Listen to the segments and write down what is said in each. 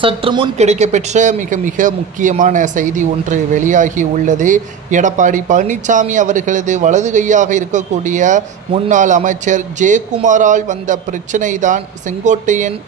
சற்று முன் கிடைக்கப்பெற்ற மிக முக்கியமான செய்தி ஒன்று வெளியாகி உள்ளது. எடப்பாடி பழனிசாமி அவர்களது வலது கையாக இருக்கக்கூடிய முன்னாள் அமைச்சர் ஜெயக்குமாரால் வந்த பிரச்சினைதான் செங்கோட்டையன்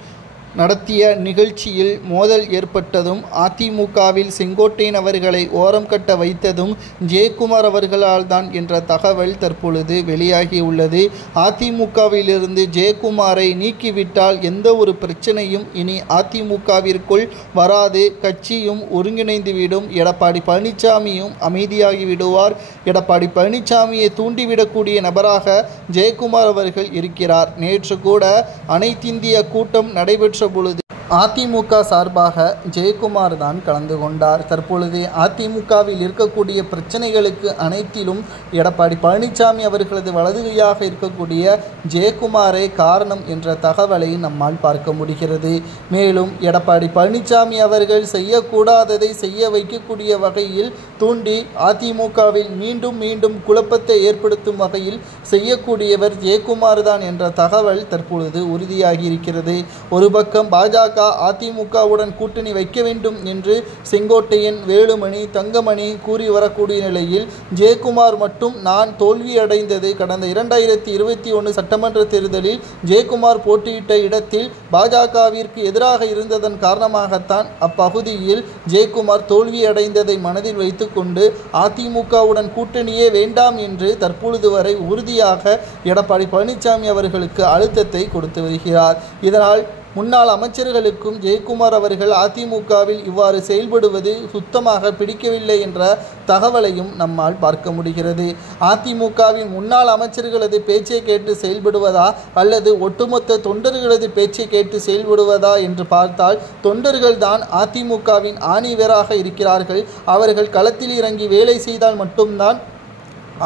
நடத்திய நிகழ்ச்சியில் மோதல் ஏற்பட்டதும், அதிமுகவில் செங்கோட்டையன் அவர்களை ஓரம் கட்ட வைத்ததும் ஜெயக்குமார் அவர்களால் தான் என்ற தகவல் தற்பொழுது வெளியாகியுள்ளது. அதிமுகவிலிருந்து ஜெயக்குமாரை நீக்கிவிட்டால் எந்த ஒரு பிரச்சனையும் இனி அதிமுகவிற்குள் வராது, கட்சியும் ஒருங்கிணைந்துவிடும், எடப்பாடி பழனிசாமியும் அமைதியாகி விடுவார். எடப்பாடி பழனிசாமியை தூண்டிவிடக்கூடிய நபராக ஜெயக்குமார் அவர்கள் இருக்கிறார். நேற்று கூட அனைத்திந்திய கூட்டம் நடைபெற்ற பொழுது அதிமுக சார்பாக ஜெயக்குமார் தான் கலந்து கொண்டார். தற்பொழுது அதிமுகவில் இருக்கக்கூடிய பிரச்சனைகளுக்கு அனைத்திலும் எடப்பாடி பழனிசாமி அவர்களது வலதுகையாக இருக்கக்கூடிய ஜெயக்குமாரே காரணம் என்ற தகவலை நம்மால் பார்க்க முடிகிறது. மேலும் எடப்பாடி பழனிசாமி அவர்கள் செய்யக்கூடாததை செய்ய வைக்கக்கூடிய வகையில் தூண்டி அதிமுகவில் மீண்டும் குழப்பத்தை ஏற்படுத்தும் வகையில் செய்யக்கூடியவர் ஜெயக்குமார் தான் என்ற தகவல் தற்பொழுது உறுதியாகி இருக்கிறது. ஒரு பக்கம் பாஜக அதிமுகவுடன் கூட்டணி வைக்க வேண்டும் என்று செங்கோட்டையன், வேலுமணி, தங்கமணி கூறி வரக்கூடிய நிலையில் ஜெயக்குமார் மட்டும் நான் தோல்வியடைந்தது கடந்த 2021 சட்டமன்ற தேர்தலில் ஜெயக்குமார் போட்டியிட்ட இடத்தில் பாஜகவிற்கு எதிராக இருந்ததன் காரணமாகத்தான் அப்பகுதியில் ஜெயக்குமார் தோல்வியடைந்ததை மனதில் வைத்துக்கொண்டு அதிமுகவுடன் கூட்டணியே வேண்டாம் என்று தற்பொழுது வரை உறுதியாக எடப்பாடி பழனிசாமி அவர்களுக்கு அழுத்தத்தை கொடுத்து வருகிறார். இதனால் முன்னாள் அமைச்சர்களுக்கும் ஜெயக்குமார் அவர்கள் அதிமுகவில் இவ்வாறு செயல்படுவது சுத்தமாக பிடிக்கவில்லை என்ற தகவலையும் நம்மால் பார்க்க முடிகிறது. அதிமுகவின் முன்னாள் அமைச்சர்களது பேச்சை கேட்டு செயல்படுவதா அல்லது ஒட்டுமொத்த தொண்டர்களது பேச்சை கேட்டு செயல்படுவதா என்று பார்த்தால் தொண்டர்கள் தான் அதிமுகவின் ஆணிவேராக இருக்கிறார்கள். அவர்கள் களத்தில் இறங்கி வேலை செய்தால் மட்டும்தான்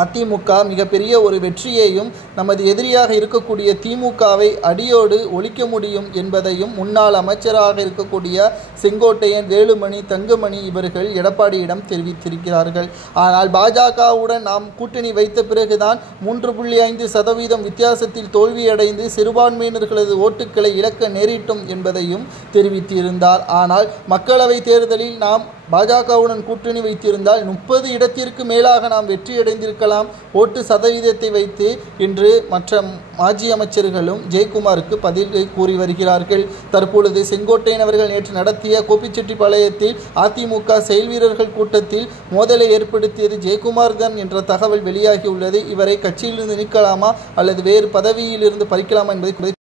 அதிமுக மிகப்பெரிய ஒரு வெற்றியையும் நமது எதிரியாக இருக்கக்கூடிய திமுகவை அடியோடு ஒழிக்க முடியும் என்பதையும் முன்னாள் அமைச்சராக இருக்கக்கூடிய செங்கோட்டையன், வேலுமணி, தங்கமணி இவர்கள் எடப்பாடியிடம் தெரிவித்திருக்கிறார்கள். ஆனால் பாஜகவுடன் நாம் கூட்டணி வைத்த பிறகுதான் 3.5% வித்தியாசத்தில் தோல்வியடைந்து சிறுபான்மையினர்களது ஓட்டுக்களை இழக்க நேரிட்டோம் என்பதையும் தெரிவித்திருந்தார். ஆனால் மக்களவை தேர்தலில் நாம் பாஜகவுடன் கூட்டணி வைத்திருந்தால் 30 இடத்திற்கு மேலாக நாம் வெற்றியடைந்திருக்கலாம் ஓட்டு சதவீதத்தை வைத்து என்று மற்ற மாஜி அமைச்சர்களும் ஜெயக்குமாருக்கு பதிலை கூறி வருகிறார்கள். தற்பொழுது செங்கோட்டையன் அவர்கள் நேற்று நடத்திய கோபிச்செட்டிப்பாளையத்தில் அதிமுக செயல் வீரர்கள் கூட்டத்தில் மோதலை ஏற்படுத்தியது ஜெயக்குமார் தான் என்ற தகவல் வெளியாகியுள்ளது. இவரை கட்சியிலிருந்து நீக்கலாமா அல்லது வேறு பதவியில் இருந்து பறிக்கலாமா என்பதை